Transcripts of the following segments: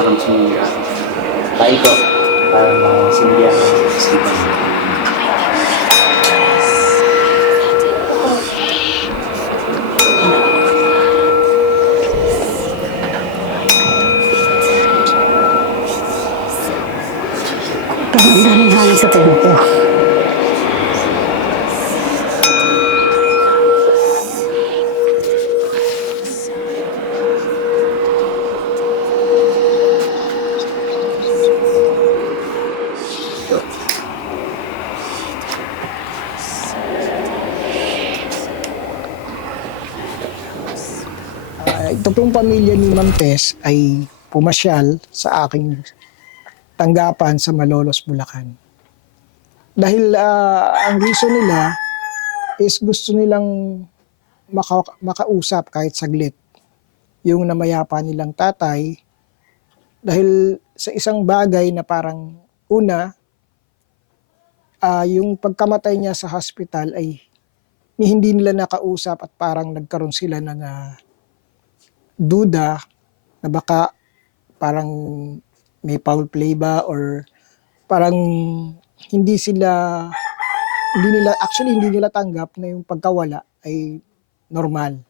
parang si Taito para masindihan ang isipan. Ganda rin hangin sa tenga ko. Ito pong pamilya ni Ma'am Tess ay pumasyal sa aking tanggapan sa Malolos, Bulacan. Dahil ang reason nila is gusto nilang makausap kahit saglit yung namayapa nilang tatay dahil sa isang bagay na parang una, yung pagkamatay niya sa hospital ay hindi nila nakausap at parang nagkaroon sila ng duda na baka parang may foul play ba or parang hindi nila tanggap na yung pagkawala ay normal.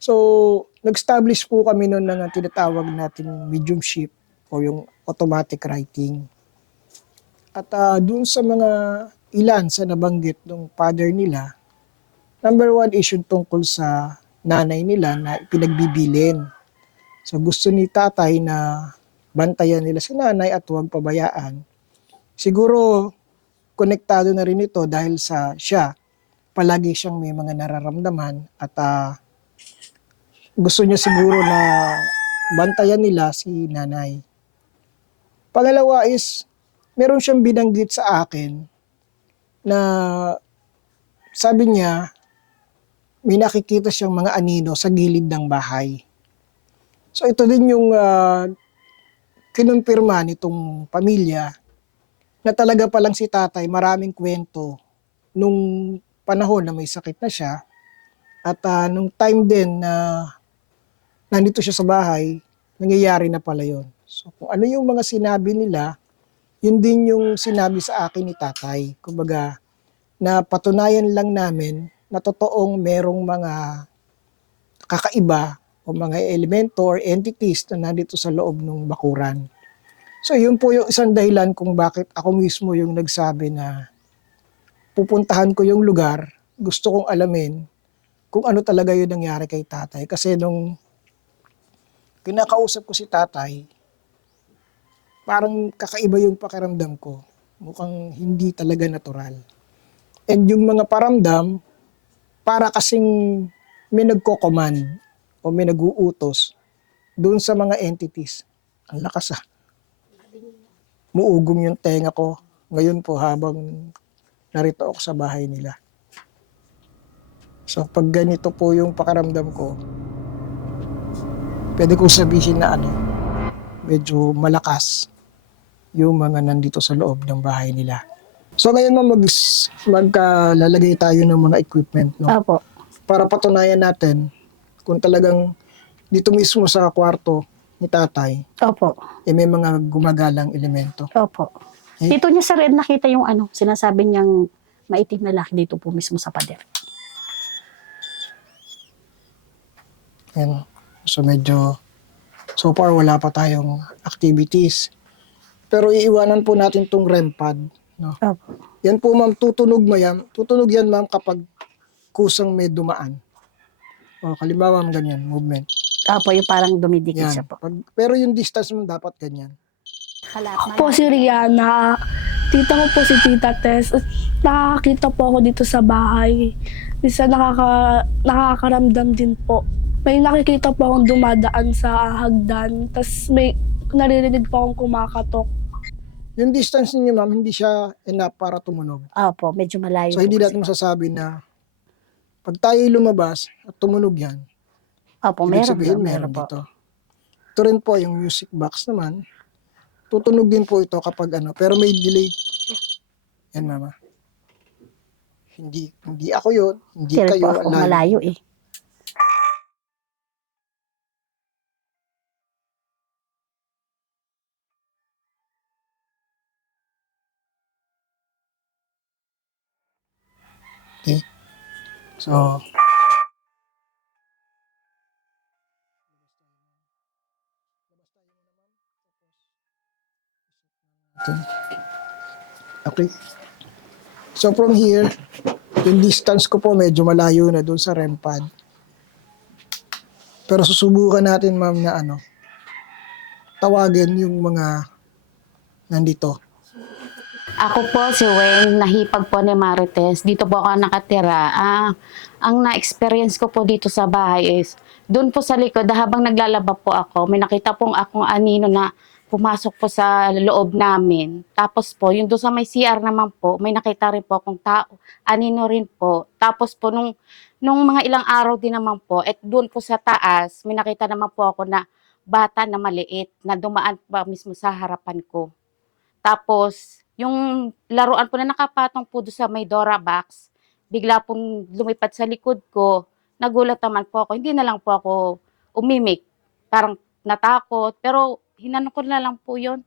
So, nag-establish po kami noon ng tinatawag natin mediumship o yung automatic writing. At dun sa mga ilan sa nabanggit ng father nila, number one is yung tungkol sa nanay nila na pinagbibilin. So gusto ni tatay na bantayan nila si nanay at huwag pabayaan. Siguro konektado na rin ito dahil sa siya, palagi siyang may mga nararamdaman at gusto niya siguro na bantayan nila si nanay. Pangalawa is, meron siyang binanggit sa akin na sabi niya, may nakikita siyang mga anino sa gilid ng bahay. So ito din yung kinumpirma nitong pamilya na talaga palang si tatay maraming kwento nung panahon na may sakit na siya at nung time din na nandito siya sa bahay, nangyayari na pala yun. So kung ano yung mga sinabi nila, yun din yung sinabi sa akin ni tatay. Kumbaga, na patunayan lang namin na totoong merong mga kakaiba o mga elemento or entities na nandito sa loob ng bakuran. So yun po yung isang dahilan kung bakit ako mismo yung nagsabi na pupuntahan ko yung lugar, gusto kong alamin kung ano talaga yung nangyari kay tatay. Kasi nung kinakausap ko si tatay, parang kakaiba yung pakiramdam ko. Mukhang hindi talaga natural. And yung mga paramdam, para kasing may nagko-command o may nag-uutos doon sa mga entities. Ang lakas Muugong yung tenga ko ngayon po habang narito ako sa bahay nila. So pag ganito po yung pakiramdam ko, pwede kong sabihin na medyo malakas yung mga nandito sa loob ng bahay nila. So ngayon maglalagay tayo ng mga equipment, no? Opo. Para patunayan natin kung talagang dito mismo sa kwarto ni tatay, Opo. may mga gumagalang elemento. Opo. Dito niya sa red nakita yung sinasabi niyang maitim na laki dito po mismo sa pader. Yan. So so far wala pa tayong activities. Pero iiwanan po natin tong REM pad. No? Opo. Yan po ma'am, tutunog yan ma'am kapag kusang may dumaan. O halimbawa ganyan, movement. Opo, yung parang dumidikit Yan. siya po. Pero yung distance mo dapat ganyan. Po si Rihanna, tita ko po si Tita Tess. At nakakita po ako dito sa bahay. Isa nakakaramdam din po. May nakikita po akong dumadaan sa hagdan. Tapos may naririnig po akong kumakatok. Yung distance ninyo ma'am, hindi siya enough para tumunog. Opo, medyo malayo. So hindi po natin kasi. masasabi na pag tayo lumabas at tumunog yan, Opo, ibig meron sabihin po, meron po. dito. Ito rin po yung music box naman. Tutunog din po ito kapag pero may delay. Yan mama. Hindi ako yun, hindi Pero kayo. po ako malayo eh. So, okay. So from here, yung distance ko po medyo malayo na doon sa REM pad. Pero susubukan natin ma'am na tawagin yung mga nandito. Ako po si Wayne, nahipag po ni Marites. Dito po ako nakatira. Ang na-experience ko po dito sa bahay is, doon po sa likod, habang naglalaba po ako, may nakita pong akong anino na pumasok po sa loob namin. Tapos po, yung doon sa may CR naman po, may nakita rin po akong tao. Anino rin po. Tapos po, nung mga ilang araw din naman po, at doon po sa taas, may nakita naman po ako na bata na maliit na dumaan pa mismo sa harapan ko. Tapos, yung laruan po na nakapatong po doon sa may Dora box, bigla pong lumipad sa likod ko, nagulat naman po ako. Hindi na lang po ako umimik. Parang natakot, pero hinano ko na lang po yun.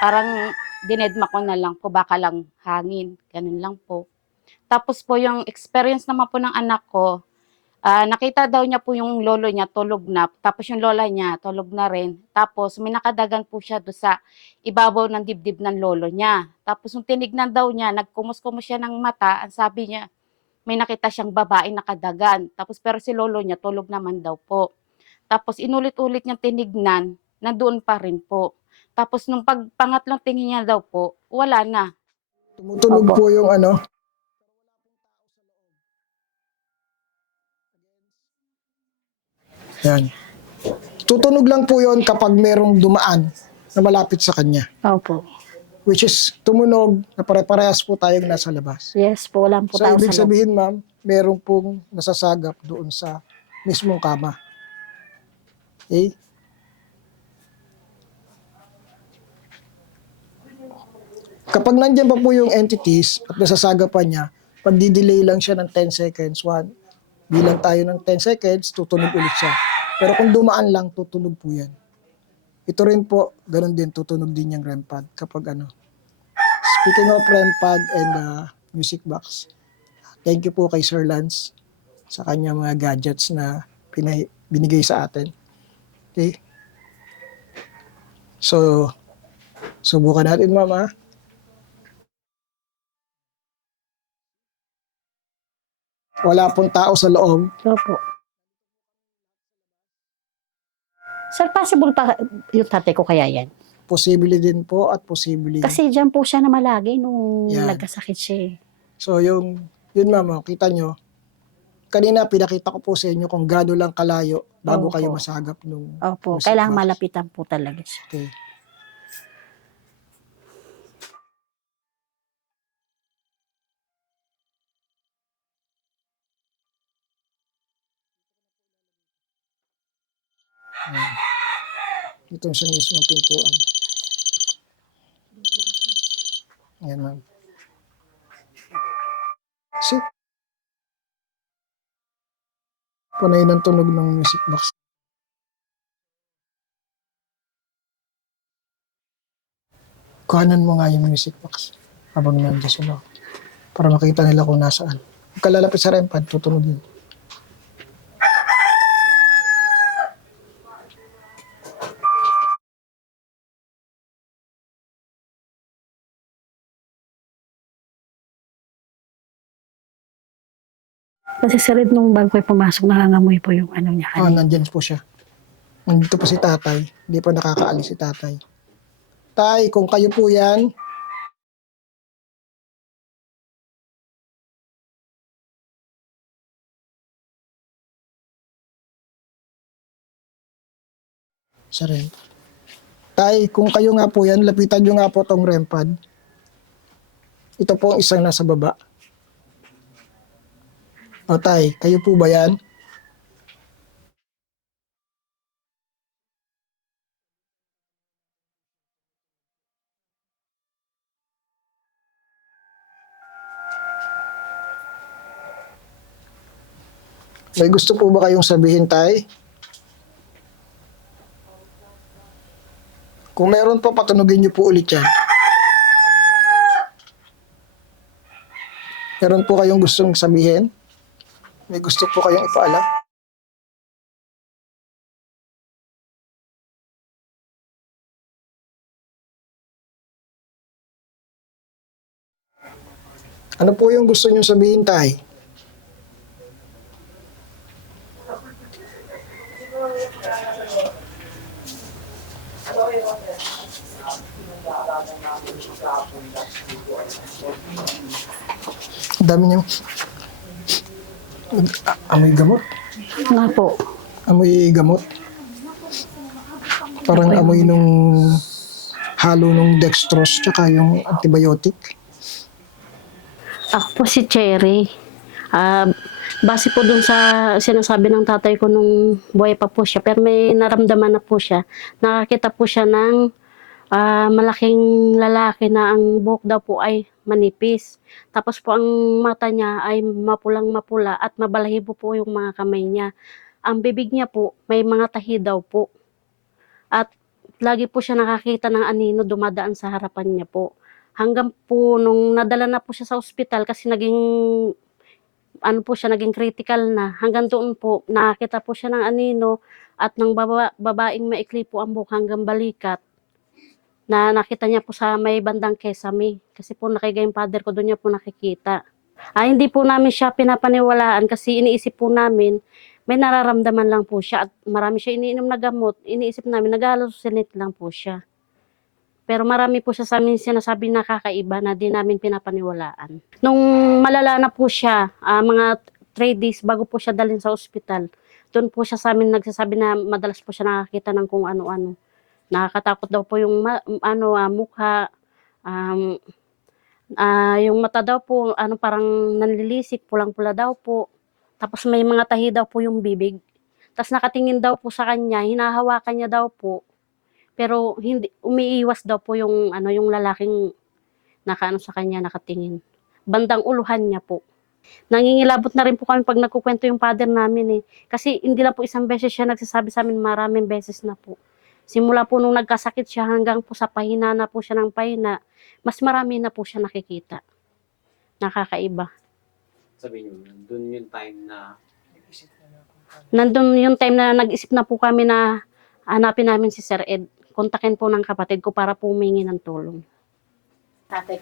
Parang dinedma ko na lang po, baka lang hangin. Ganun lang po. Tapos po yung experience naman po ng anak ko, nakita daw niya po yung lolo niya tulog na, tapos yung lola niya tulog na rin. Tapos may nakadagan po siya doon sa ibabaw ng dibdib ng lolo niya. Tapos yung tinignan daw niya, nagkumus-kumus siya ng mata, ang sabi niya, may nakita siyang babae nakadagan. Tapos pero si lolo niya tulog naman daw po. Tapos inulit-ulit niyang tinignan, nandoon pa rin po. Tapos nung pangatlong tingin niya daw po, wala na. Tumutunog Opo. po yung Yan. Tutunog lang po yon kapag merong dumaan na malapit sa kanya. Opo. Which is tumunog na pare-parehas po tayong nasa labas. Yes po, wala po So, tao ibig sa loob. sabihin, ma'am, meron pong nasasagap doon sa mismong kama. Okay? Kapag nandiyan pa po yung entities at nasasagapan niya, pagdi-delay lang siya ng 10 seconds, bilang tayo ng 10 seconds, tutunog ulit siya. Pero kung dumaan lang, tutunog po yan. Ito rin po, ganun din, tutunog din yung REM pad kapag Speaking of REM pad and music box, thank you po kay Sir Lance sa kanya mga gadgets na binigay sa atin. Okay? So, subukan natin, mama. Wala pong tao sa loob. Opo. Sir, possible pa yung tatay ko kaya yan? Posible din po at posible. Kasi dyan po siya na malagi nung Yan. nagkasakit siya eh. So, yun ma'am, kita nyo. Kanina, pinakita ko po sa inyo kung gaano lang kalayo bago Opo. kayo masagap nung Opo, music kailangan box. malapitan po talaga siya. Okay. Ito sa mismong pintuan. Ayan, ma'am. See? Panay ng tunog ng music box. Kuhanan mo nga yung music box habang nandiyan sila. Para makita nila kung nasaan. Kung kalalapit sa REM pad, tutunog yun. Kasi sa red nung bago ay pumasok, nangangamoy po yung ano niya. Nandyan po siya. Nandito po si tatay. Hindi pa nakakaalis si tatay. Tay, kung kayo po yan, sa REM. Tay, kung kayo nga po yan, lapitan nyo nga po tong REM pad. Ito po ang isang nasa baba. O tay, kayo po ba yan? May gusto po ba kayong sabihin, tay? Kung meron po, patunugin niyo po ulit yan. Meron po kayong gustong sabihin? May gusto po kayong ipaalam? Ano po yung gusto niyo sabihin, Tay? Ang dami niyang amoy gamot. Nga po. Amoy gamot. Parang amoy nung halo nung dextrose tsaka yung antibiotic. Ako po si Cherry. Base po dun sa sinasabi ng tatay ko nung buhay pa po siya, pero may naramdaman na po siya. Nakakita po siya ng malaking lalaki na ang buhok daw po ay manipis. Tapos po ang mata niya ay mapulang-mapula at mabalahibo po yung mga kamay niya. Ang bibig niya po may mga tahi daw po. At lagi po siya nakakita ng anino dumadaan sa harapan niya po. Hanggang po nung nadala na po siya sa ospital kasi naging naging critical na. Hanggang doon po nakakita po siya ng anino at ng babaeng maikli po ang buhok hanggang balikat. Na nakita niya po sa may bandang Kesame. Kasi po nakigay yung father ko, doon niya po nakikita. Hindi po namin siya pinapaniwalaan kasi iniisip po namin, may nararamdaman lang po siya at marami siya iniinom na gamot. Iniisip namin, nag-hallucinate lang po siya. Pero marami po siya sa amin sinasabi na kakaiba na di namin pinapaniwalaan. Nung malala na po siya, mga 3 days bago po siya dalhin sa ospital, doon po siya sa amin nagsasabi na madalas po siya nakakita ng kung ano-ano. Nakakatakot daw po yung mukha, yung mata daw po, parang nanlilisik, pulang-pula daw po. Tapos may mga tahi daw po yung bibig. Tapos nakatingin daw po sa kanya, hinahawakan niya daw po. Pero hindi umiiwas daw po yung yung lalaking sa kanya nakatingin. Bandang uluhan niya po. Nangingilabot na rin po kami pag nagkukuwento yung father namin eh. Kasi hindi lang po isang beses siya nagsasabi sa amin, maraming beses na po. Simula po nung nagkasakit siya hanggang po sa pahina na po siya ng pahina, mas marami na po siya nakikita. Nakakaiba. Sabi niyo, doon yung time na Nandun yung time na nag-isip na po kami na hanapin namin si Sir Ed. Kontakin po ng kapatid ko para po humingi ng tulong.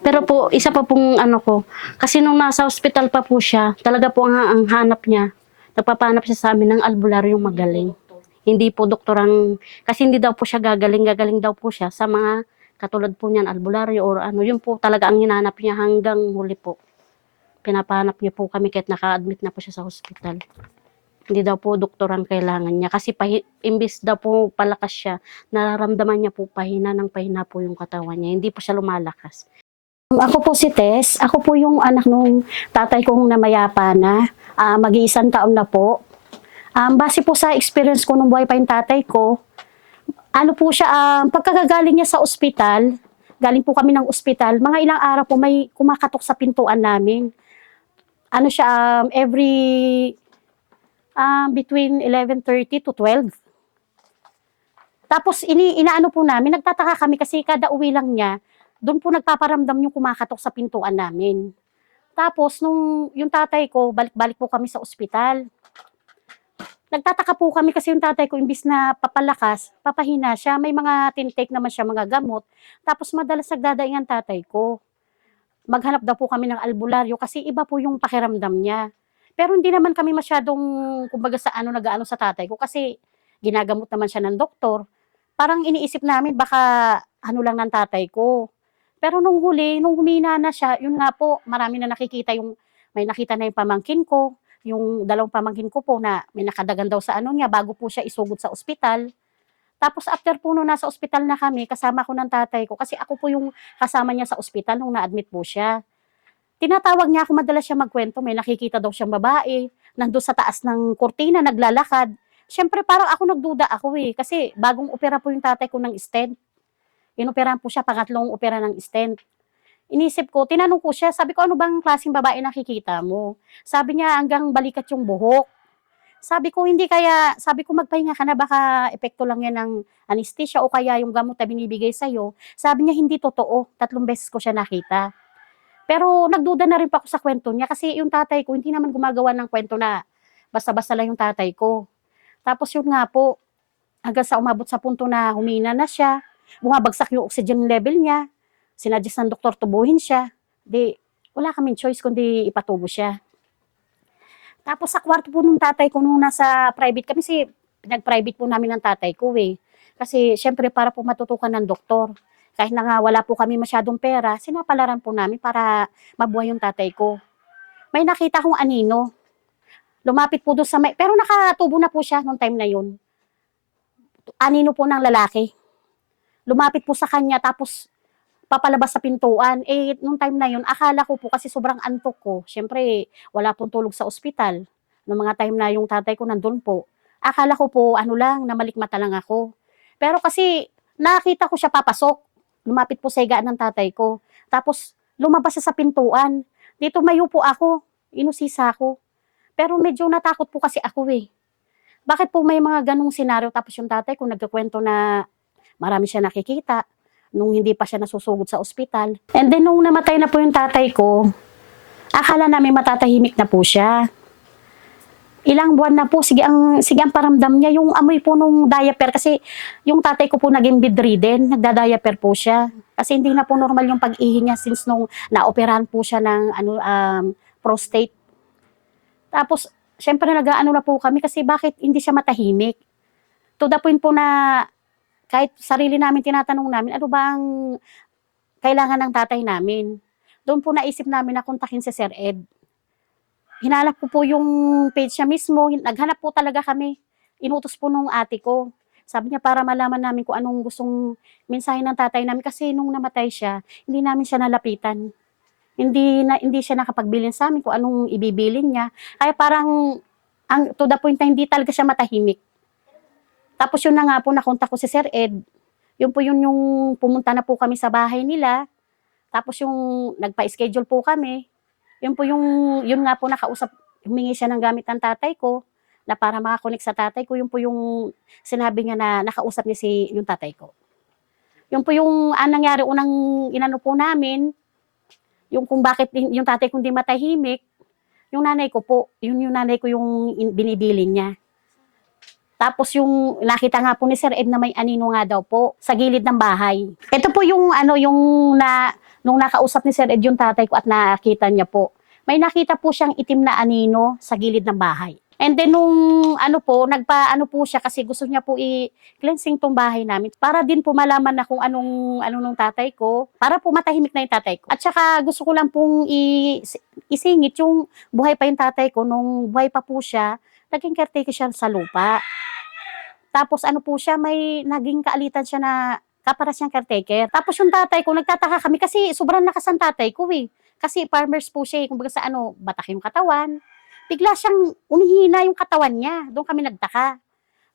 Pero po, isa pa pong ko, kasi nung nasa hospital pa po siya, talaga po ang hanap niya, nagpapanap siya sa amin ng albularyong magaling. Hindi po doktorang, kasi hindi daw po siya gagaling daw po siya sa mga katulad po niyan, albularyo or yun po talaga ang hinanap niya hanggang huli po. Pinapahanap niya po kami kahit naka-admit na po siya sa hospital. Hindi daw po doktor ang kailangan niya. Kasi imbis daw po palakas siya, nararamdaman niya po pahina po yung katawan niya. Hindi po siya lumalakas. Ako po si Tess. Ako po yung anak nung tatay kong namayapa na. Mag-iisang taon na po. Base po sa experience ko nung buhay pa yung tatay ko, po siya, pagkagagaling niya sa ospital, galing po kami ng ospital, mga ilang araw po may kumakatok sa pintuan namin. Siya, every between 11:30 to 12. Tapos inaano po namin, nagtataka kami kasi kada uwi lang niya, doon po nagpaparamdam yung kumakatok sa pintuan namin. Tapos nung yung tatay ko, balik-balik po kami sa ospital. Nagtataka po kami kasi yung tatay ko imbis na papalakas, papahina siya, may mga tinitake naman siya mga gamot. Tapos madalas nagdadaing ang tatay ko. Maghanap daw po kami ng albularyo kasi iba po yung pakiramdam niya. Pero hindi naman kami masyadong, kumbaga sa nag-aano sa tatay ko kasi ginagamot naman siya ng doktor. Parang iniisip namin baka lang ng tatay ko. Pero nung huli, nung humina na siya, yun nga po, marami na nakikita may nakita na yung pamangkin ko, yung 2 pamangkin ko po na may nakadagan daw sa niya bago po siya isugod sa ospital. Tapos after po nung nasa ospital na kami, kasama ko ng tatay ko, kasi ako po yung kasama niya sa ospital nung na-admit po siya. Tinatawag niya ako, madalas siya magkwento, may nakikita daw siyang babae, nandun sa taas ng kurtina, naglalakad. Siyempre parang ako nagduda ako kasi bagong opera po yung tatay ko ng stent. Inoperahan po siya, pangatlong opera ng stent. Inisip ko, tinanong ko siya, sabi ko, ano bang klaseng babae nakikita mo? Sabi niya, hanggang balikat yung buhok. Sabi ko, sabi ko, magpahinga ka na, baka epekto lang yan ng anesthesia o kaya yung gamot na binibigay sa'yo. Sabi niya, hindi totoo, 3 beses ko siya nakita. Pero nagduda na rin pa ako sa kwento niya kasi yung tatay ko hindi naman gumagawa ng kwento na basta-basta lang yung tatay ko. Tapos yun nga po, hanggang sa umabot sa punto na humina na siya, bumabagsak yung oxygen level niya, sinadjust ng doktor tubuhin siya, di wala kaming choice kundi ipatubo siya. Tapos sa kwarto po nung tatay ko nung nasa private kami, kasi pinag-private po namin ng tatay ko eh. Kasi syempre para po matutukan ng doktor. Kahit na nga wala po kami masyadong pera, sinapalaran po namin para mabuhay yung tatay ko. May nakita kong anino. Lumapit po doon sa may, pero nakatubo na po siya nung time na yun. Anino po ng lalaki. Lumapit po sa kanya tapos papalabas sa pintuan. Eh, nung time na yun, akala ko po kasi sobrang antok ko. Syempre, wala pong tulog sa ospital. Nung mga time na yung tatay ko nandun po. Akala ko po, ano lang, namalikmata lang ako. Pero kasi, nakita ko siya papasok. Lumapit po sa higaan ng tatay ko. Tapos, lumabas siya sa pintuan. Dito mayo po ako. Inusisa ko. Pero medyo natakot po kasi ako eh. Bakit po may mga ganong senaryo tapos yung tatay ko nagkakwento na marami siya nakikita nung hindi pa siya nasusugod sa ospital. And then nung namatay na po yung tatay ko, akala namin matatahimik na po siya. Ilang buwan na po, sige ang paramdam niya, yung amoy po nung diaper, kasi yung tatay ko po naging bedridden, nagda-diaper po siya. Kasi hindi na po normal yung pag-ihi niya since nung naoperahan po siya ng prostate. Tapos, syempre nag-aano na po kami kasi bakit hindi siya matahimik. To the point po na kahit sarili namin tinatanong namin, ano ba ang kailangan ng tatay namin? Doon po naisip namin na kontakin si Sir Ed. Hinalap ko po yung page niya mismo, naghanap po talaga kami. Inutos po nung ate ko. Sabi niya para malaman namin kung anong gustong mensahe ng tatay namin kasi nung namatay siya, hindi namin siya nalapitan. Hindi siya nakapagbilin sa amin kung anong ibibilin niya. Kaya parang to the point na hindi talaga siya matahimik. Tapos yun na nga po nakontak ko si Sir Ed. Yun po yung pumunta na po kami sa bahay nila. Tapos yung nagpa-schedule po kami. Yun nga po nakausap, humingi siya ng gamit ng tatay ko na para makakonek sa tatay ko. Yun po yung sinabi niya na nakausap niya yung tatay ko. Yun po yung nangyari unang inano po namin, yung kung bakit yung tatay ko hindi matahimik, yung nanay ko po, yung nanay ko yung binibilin niya. Tapos yung nakita nga po ni Sir Ed na may anino nga daw po sa gilid ng bahay. Ito po yung nung nakausap ni Sir Ed yung tatay ko at nakita niya po. May nakita po siyang itim na anino sa gilid ng bahay. And then nung nagpa-ano po siya kasi gusto niya po i-cleansing tong bahay namin para din po malaman na kung ano nung tatay ko, para po matahimik na yung tatay ko. At saka gusto ko lang pong isingit yung buhay pa yung tatay ko, nung buhay pa po siya, naging caretaker siya sa lupa. Tapos po siya, may naging kaalitan siya na kapara siyang caretaker. Tapos yung tatay ko, nagtataka kami kasi sobrang lakas ang tatay ko eh. Kasi farmers po siya, kumbaga sa batak yung katawan. Bigla siyang umihina yung katawan niya. Doon kami nagtaka.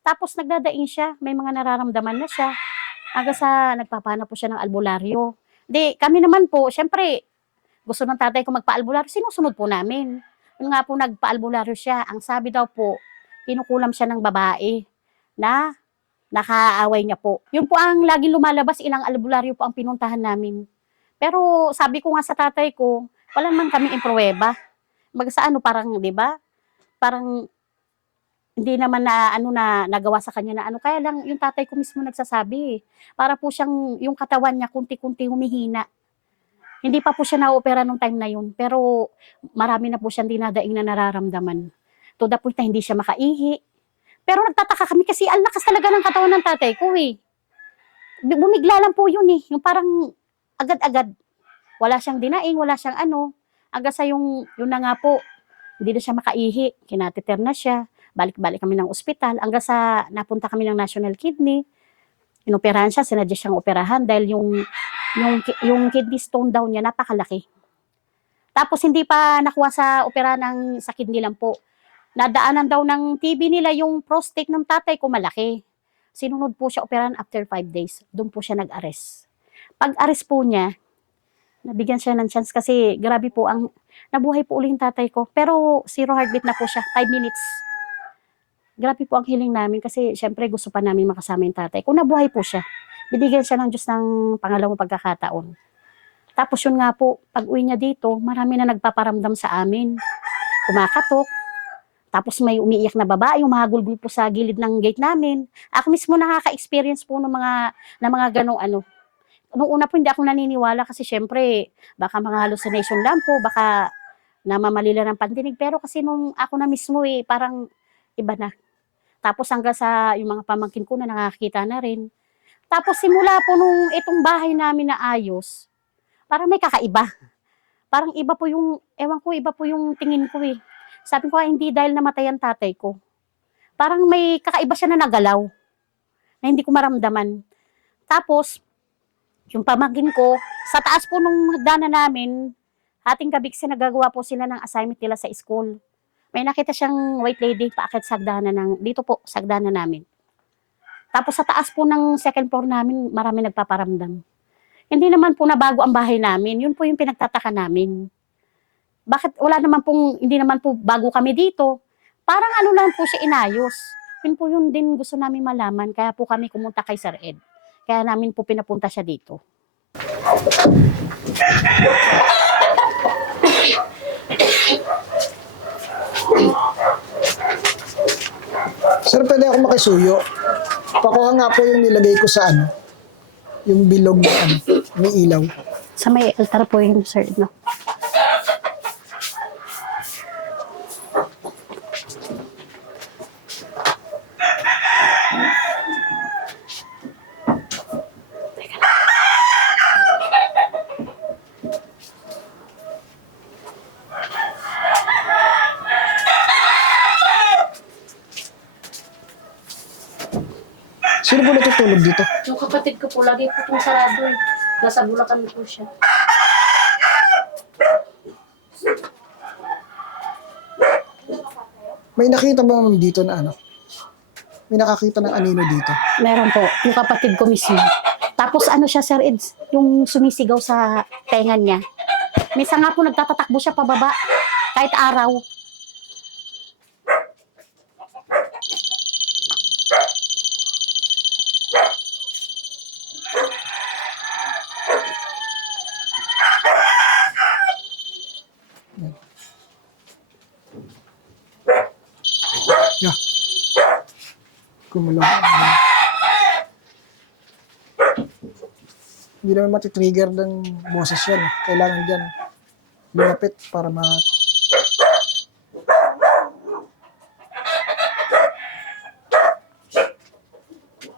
Tapos nagdadaing siya. May mga nararamdaman na siya. Hanggang sa nagpapana po siya ng albularyo. Kami naman po, syempre, gusto ng tatay ko magpa-albularyo. Sinusunod po namin. Yung nga po nagpa-albularyo siya. Ang sabi daw po, kinukulam siya ng babae na nakaaway niya po. Yun po ang laging lumalabas, ilang albularyo po ang pinuntahan namin. Pero sabi ko nga sa tatay ko, wala naman kami impruweba. Sa parang, di ba? Parang hindi naman na nagawa sa kanya na kaya lang yung tatay ko mismo nagsasabi. Para po siyang yung katawan niya kunti-kunti humihina. Hindi pa po siya na-opera nung time na yun, pero marami na po siyang dinadaing na nararamdaman. To the point na hindi siya makaihi. Pero nagtataka kami kasi ang lakas talaga ng katawan ng tatay ko eh. Bumigla lang po yun eh. Yung parang agad-agad. Wala siyang dinaing, wala siyang Hanggang sa yun na nga po, hindi na siya makaihi, kinatiter na siya, balik-balik kami ng ospital, hanggang sa napunta kami ng National Kidney, inoperahan siya, sinadya siyang operahan dahil yung kidney stone daw niya napakalaki. Tapos hindi pa nakuha sa operahan sa kidney lang po. Nadaanan daw ng TB nila yung prostate ng tatay ko malaki. Sinunod po siya operahan after 5 days. Doon po siya nag-arrest. Pag-arrest po niya, nabigyan siya ng chance kasi grabe po nabuhay po uli yung tatay ko. Pero 0 heartbeat na po siya, 5 minutes. Grabe po ang hiling namin kasi syempre gusto pa namin makasama yung tatay. Kung nabuhay po siya, binigyan siya ng Diyos ng pangalawang pagkakataon. Tapos yun nga po, pag uwi niya dito, marami na nagpaparamdam sa amin. Kumakatok. Tapos may umiiyak na babae, yung mga gulgul po sa gilid ng gate namin. Ako mismo nakaka-experience po ng mga ganong ano. Noong una po hindi ako naniniwala kasi syempre baka mga hallucination lang po, baka namamalila ng pandinig. Pero kasi nung ako na mismo parang iba na. Tapos hanggang sa yung mga pamangkin ko na nakakita na rin. Tapos simula po nung itong bahay namin na ayos, parang may kakaiba. Parang iba po yung, ewan ko, iba po yung tingin ko eh. Sabi ko, hindi dahil namatay ang tatay ko. Parang may kakaiba siya na nagalaw, na hindi ko maramdaman. Tapos, yung pamangkin ko, sa taas po nung hagdanan namin, ating gabi kasi nagagawa po sila ng assignment nila sa school. May nakita siyang white lady paakyat sa hagdanan dito po, sa hagdanan namin. Tapos sa taas po ng second floor namin, marami nagpaparamdam. Hindi naman po nabago ang bahay namin. Yun po yung pinagtataka namin. Bakit wala naman pong, hindi naman po bago kami dito. Parang ano lang po siya inayos. Yun po yun din gusto namin malaman. Kaya po kami kumunta kay Sir Ed. Kaya namin po pinapunta siya dito. Sir, pwede ako makisuyo? Pakuha nga po yung nilagay ko sa ano, yung bilog na ano, may ilaw. Sa may altar po yun, Sir, no? Sino po natutulog dito? Yung kapatid ko po, lagi po itong sarado eh. Nasa Bulacan po siya. May nakita ba ma'am dito na ano? May nakakita ng anino dito? Meron po, yung kapatid ko mismo. Tapos ano siya, Sir Eds, yung sumisigaw sa tenga niya. Minsan nga po nagtatatakbo siya pababa, kahit araw. Yeah. Gumalaw. Hindi naman matitrigger ng boses yan. Kailangan dyan lumapit para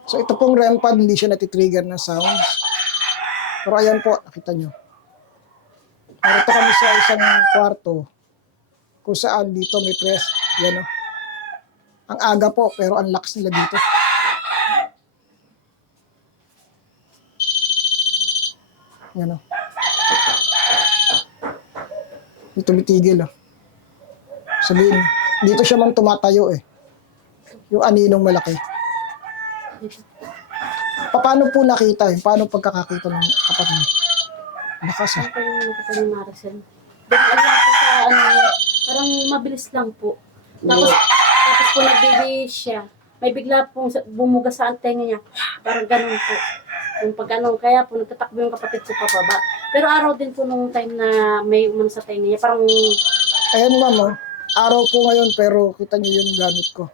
So ito pong REM pad, hindi siya natitrigger ng sounds. Pero ayan po, nakita nyo. Narito kami sa isang kwarto kung saan dito may press. Yan o. Ang aga po, pero ang lakas nila dito. Yan o. Hindi tumitigil o. Sabihin, dito siya man tumatayo eh. Yung aninong malaki. Paano po nakita yun? Paano pagkakakita ng kapatid? Lakas ah. Ano yung nakita ni Maricel? Ano po sa ano, parang mabilis lang po. Tapos po nagbibihis siya. May bigla pong bumuga sa antenga niya. Parang ganun po. Yung pag ano, kaya po nagtatakbo yung kapatid ko pababa. Pero araw din po nung time na may umano sa tenga niya. Parang, Ayan ma'am oh. Araw po ngayon pero kita niyo yung gamit ko.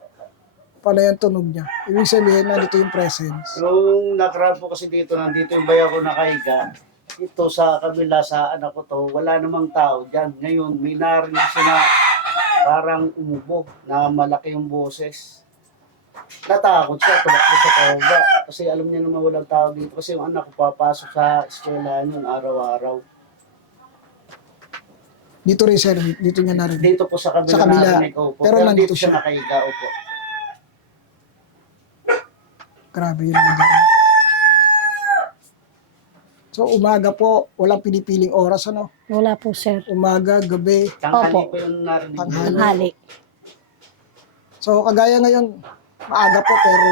Paano yung tunog niya? Ibig sabihin, nandito yung presence. Yung nakaraan po kasi dito, nandito yung bayan ko nakahiga. Ito sa kabila sa anak ko to, wala namang tao dyan. Ngayon, may narinig siya na parang umubo, na malaki yung boses. Natakot siya, tumakbo sa tawga. Kasi alam niya naman walang tao dito. Kasi yung anak ko papasok sa eskwela yun araw-araw. Dito rin sir, dito niya narinig. Dito po sa kabila, Sa kabila, narinig ko po. pero Pero nandito dito siya siya. nakahiga po. Grabe yun. Magaling. So umaga po, walang pinipiling oras ano? wala po, Sir. Umaga, gabi, Tanghali Opo. po yung narinig. tanghali. Tanghali. So kagaya ngayon, maaga po pero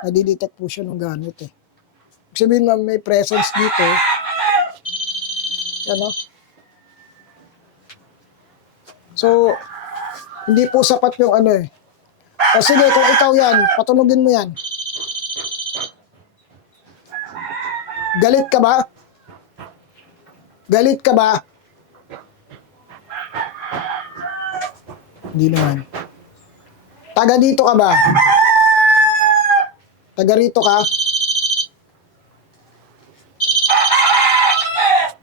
nadidetect po siya ng gamit eh. Ibig sabihin ma'am, may presence dito. Ano? So, hindi po sapat yung ano eh. O sige, kung ikaw yan, patunogin mo yan. Galit ka ba? Galit ka ba? Hindi naman. Taga dito ka ba? Taga rito ka?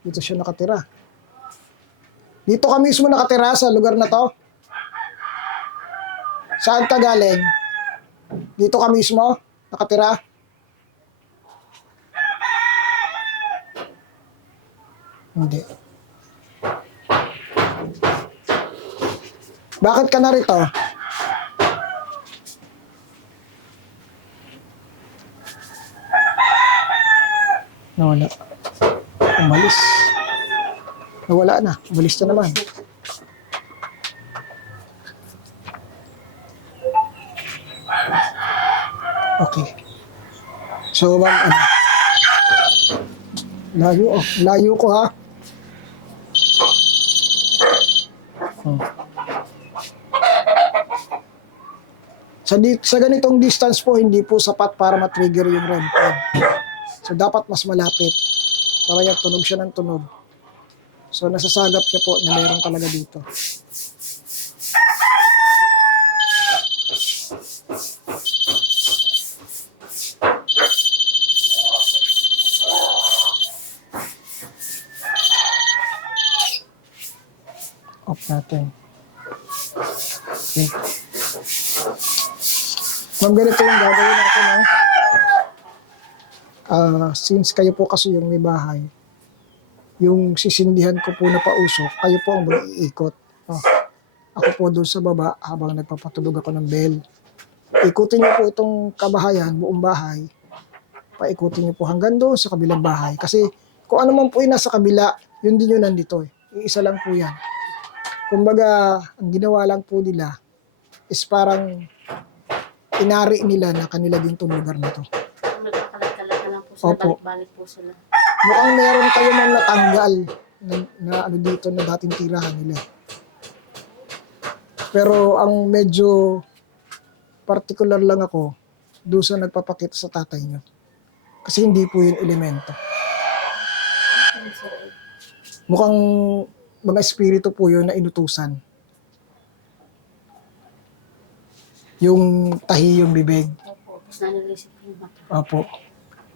Dito siya nakatira. Dito ka mismo nakatira sa lugar na to? Saan ka galing? Dito ka mismo nakatira? Hindi. Bakit ka narito? Nawala. Umalis. Nawala na. Umalis na naman. Okay. So, ma'am, ano? Layo, oh. Layo ko, ha? Sa ganitong distance po, hindi po sapat para ma-trigger yung REM pod. So, dapat mas malapit. Para yan, tunog siya ng tunog. So, nasasagap siya po na meron talaga dito. Off natin. Okay. Ma'am, ganito yung gagawin natin, ha? Since kayo po kasi yung may bahay, yung sisindihan ko po na pausok, kayo po ang mag-iikot. Ako po doon sa baba habang nagpapatulog ako ng bell. Ikutin niyo po itong kabahayan, buong bahay. Paikutin niyo po hanggang doon sa kabilang bahay. Kasi kung ano man po yung nasa kabila, yun din yun nandito. Iisa lang po yan. Kumbaga, ang ginawa lang po nila is parang inari nila na kanila din itong lugar na to. Nagkakalat-kalat lang po sila, Opo. balik-balik po sila. Mukhang meron kayo man natanggal na ano dito na dating tirahan nila. Pero ang medyo particular lang ako doon sa nagpapakita sa tatay niyo. Kasi hindi po yung elemento. Mukhang mga espiritu po yun na inutusan. Yung tahi yung bibig. Opo, tapos nanilisip po yung mata. Opo.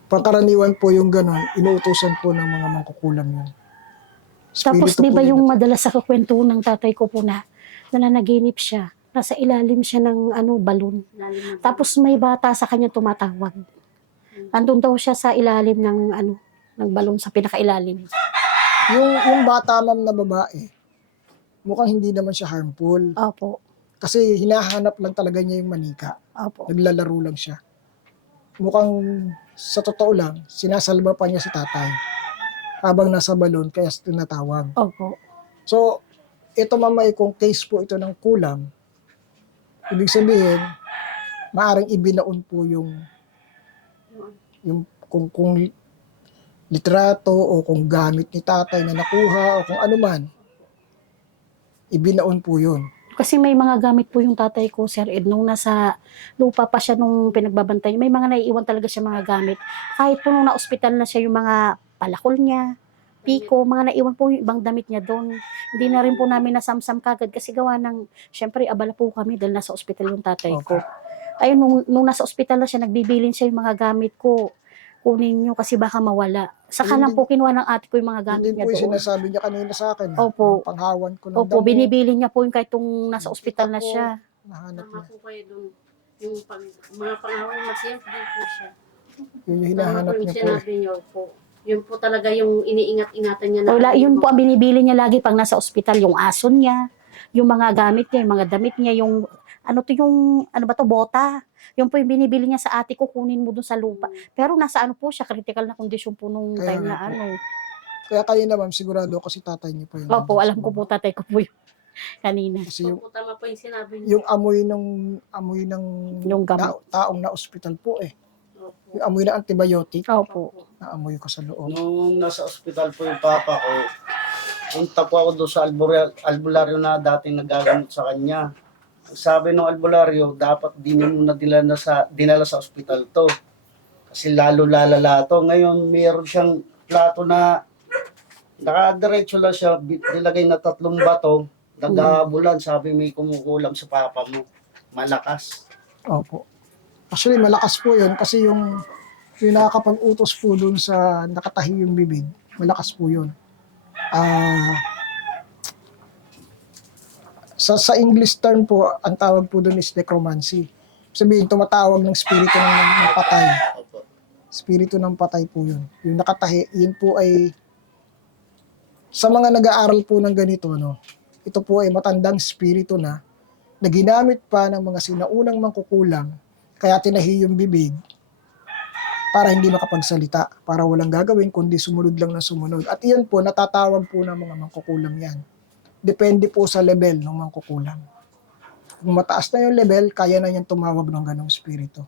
Pangkaraniwan po yung ganon, inuutosan po ng mga mangkukulam yun. Tapos Espiritu di po ba yun yung na- madalas sa kakwento ng tatay ko po na nananaginip siya. Nasa ilalim siya ng balon. Tapos may bata sa kanya tumatawag. Andun daw siya sa ilalim ng ng balon sa pinakailalim. yung bata ma'am na babae, mukhang hindi naman siya harmful. Opo. Kasi hinahanap lang talaga niya yung manika. Opo. Naglalaro lang siya. Mukhang sa totoo lang, sinasalba pa niya si tatay habang nasa balon kaya tinatawag. Opo. So, ito mamay kung case po ito ng kulam, ibig sabihin, maaring ibinaon po yung kung litrato o kung gamit ni tatay na nakuha o kung ano man, ibinaon po yun. Kasi may mga gamit po yung tatay ko, Sir Ed, nung nasa lupa pa siya nung pinagbabantay. May mga naiiwan talaga siya mga gamit. Kahit po nung na-ospital na siya, yung mga palakol niya, piko, mga naiwan po yung ibang damit niya doon. Hindi na rin po namin nasamsam kagad kasi gawa ng, syempre, abala po kami dahil nasa ospital yung tatay ko. Ayun, nung nasa ospital na siya, nagbibilin siya yung mga gamit ko. Kunin niyo kasi baka mawala. Saka lang po kinuha ng ate ko yung mga gamit Hindi niya po yung doon. sinasabi niya kanina sa akin. Opo. Yung panghawan ko ng Opo, damo, binibili niya po yung kahit yung nasa ospital na Ako, siya. nahanap Tama niya. po kayo dun. Yung mga pangawang masiyang po siya. Yun yung Tama hinahanap po yung niya po. sinabi niyo po. Yun po talaga yung iniingat-ingatan niya. Wala, yun po ang binibili niya lagi pag nasa ospital, yung aso niya, yung mga gamit niya, yung mga damit niya, yung bota. Yung po yung binibili niya sa ate ko, kunin mo dun sa lupa. Pero nasa po siya, critical na condition po nung Kaya time nga na po. Kaya kayo na ma'am, sigurado kasi tatay niyo po yun. Opo, alam ko po tatay ko po yun kanina. Kasi yung, Opo, tama po yung sinabi niyo. yung amoy ng Yung gamot. taong na ospital po Opo. Yung amoy na antibiotic, Opo. na amoy ko sa loob. Nung nasa ospital po yung papa ko, punta po ako doon sa albularyo na dating nagagamot sa kanya. Sabi ng albularyo, dapat di nyo muna dinala sa ospital to. Kasi lalo lalala to. Ngayon, mayroon siyang plato na nakadiretso lang siya, nilagay na 3 bato, naghabulan, sabi may kumukulam sa papa mo. malakas. Opo. Actually, malakas po yun kasi yung nakakapag-utos po dun sa nakatahi yung bibig, malakas po yun. Sa English term po, ang tawag po dun is necromancy. Sabihin, tumatawag ng spirito ng patay. Opo. Spirito ng patay po yun. Yung nakatahi, yun po ay sa mga nag-aaral po ng ganito, no, ito po ay matandang spirito na ginamit pa ng mga sinaunang mangkukulam, kaya tinahi yung bibig para hindi makapagsalita, para walang gagawin kundi sumunod lang na sumunod. At iyan po, natatawag po ng mga mangkukulam yan. Depende po sa level ng mangkukulam. Kung mataas na yung level, kaya na yan tumawag ng ganong spirito.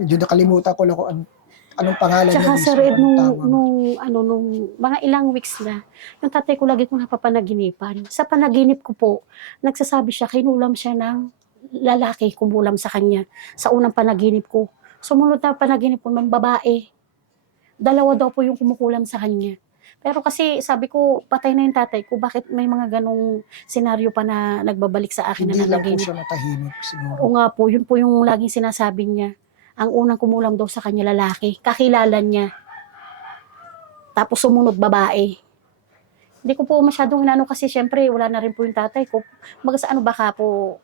Medyo nakalimutan ko lang kung anong pangalan Tsaka niya. Sir Ed, anong tawag. nung mga ilang weeks na, yung tatay ko lagi kong napapanaginipan. Sa panaginip ko po, nagsasabi siya, kinulam siya ng lalaki, kumulam sa kanya. Sa unang panaginip ko. Sumunod na panaginip ko, ng babae. Dalawa daw po yung kumukulam sa kanya. Pero kasi sabi ko, patay na yung tatay ko, bakit may mga ganong senaryo pa na nagbabalik sa akin Hindi na lang po nanaginip? siya natahimik siguro. O nga po, yun po yung laging sinasabi niya. Ang unang kumulam daw sa kanya lalaki, kakilala niya. Tapos sumunod babae. Hindi ko po masyadong inano kasi syempre wala na rin po yung tatay ko. Baga sa ano baka po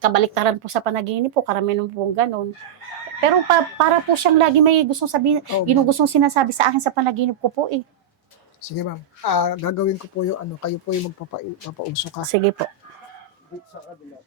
kabaliktaran po sa panaginip po, karamihan po ganon. Pero para po siyang lagi may gustong sabihin, Oh, ginugustong sinasabi sa akin sa panaginip ko po eh. sige ma'am. Gagawin ko po yung kayo po yung magpapauso ka. Sige po. Dito sa kabila.